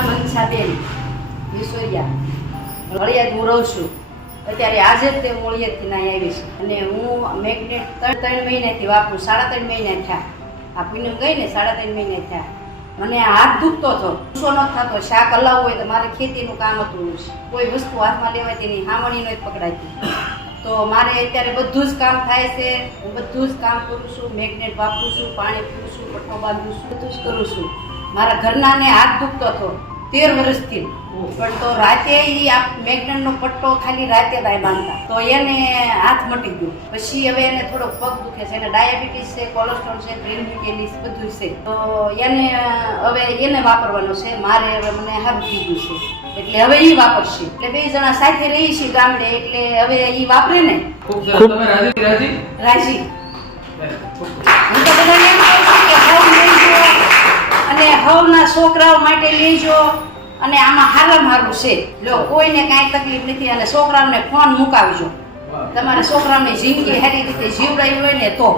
નામ મનસાબેન વિસોયા, વળિયાદ હું રહું છું. અત્યારે આજે જ તે વળિયાદથી ના આવી છે અને હું મેગ્નેટ 3 મહિનાથી વાપરું. 3.5 મહિના થયા. આ પૂનમ ગઈ ને 3.5 મહિના થયા. મને હાથ દુખતો હતો, ગુસ્સો ન થતો. શાક હલાવવું હોય તો મારે ખેતીનું કામ હતું, કોઈ વસ્તુ હાથમાં લેવાય તેની હામણી ન પકડાતી. તો મારે અત્યારે બધું જ કામ થાય છે. હું બધું જ કામ કરું છું, મેગ્નેટ વાપરું છું, પાણી પીવું છું, પટ્ટો બાંધું છું, બધું જ કરું છું. મારા ઘરનાને હાથ દુખતો હતો 13 વર્ષથી, પણ તો રાતે આ મેગ્નેટનો પટ્ટો ખાલી રાતે જ બાંધતા તો એને હાથ મટી ગયો. પછી હવે એને થોડો પગ દુખે છે, એને ડાયાબિટીસ છે, કોલેસ્ટ્રોલ છે, પ્રેગ્નેન્સી બધું છે. તો એને હવે એને વાપરવાનો છે. મારે હવે મને સારું થઈ ગયું છે એટલે હવે એ વાપરશે. એટલે 2 જણા સાથે રહી છીએ ગામડે, એટલે હવે એ વાપરે ને. તમે રાજી રાજી હું તો બધાને એમ કહું છું કે હવ લેજો અને હવના છોકરાઓ માટે લેજો અને આમાં હારામાં હારું છે. લો, કોઈને કાંઈ તકલીફ નથી અને છોકરાઓને ફોન મુકાવજો. તમારા છોકરાઓની જિંદગી સારી રીતે જીવડાવી હોય ને તો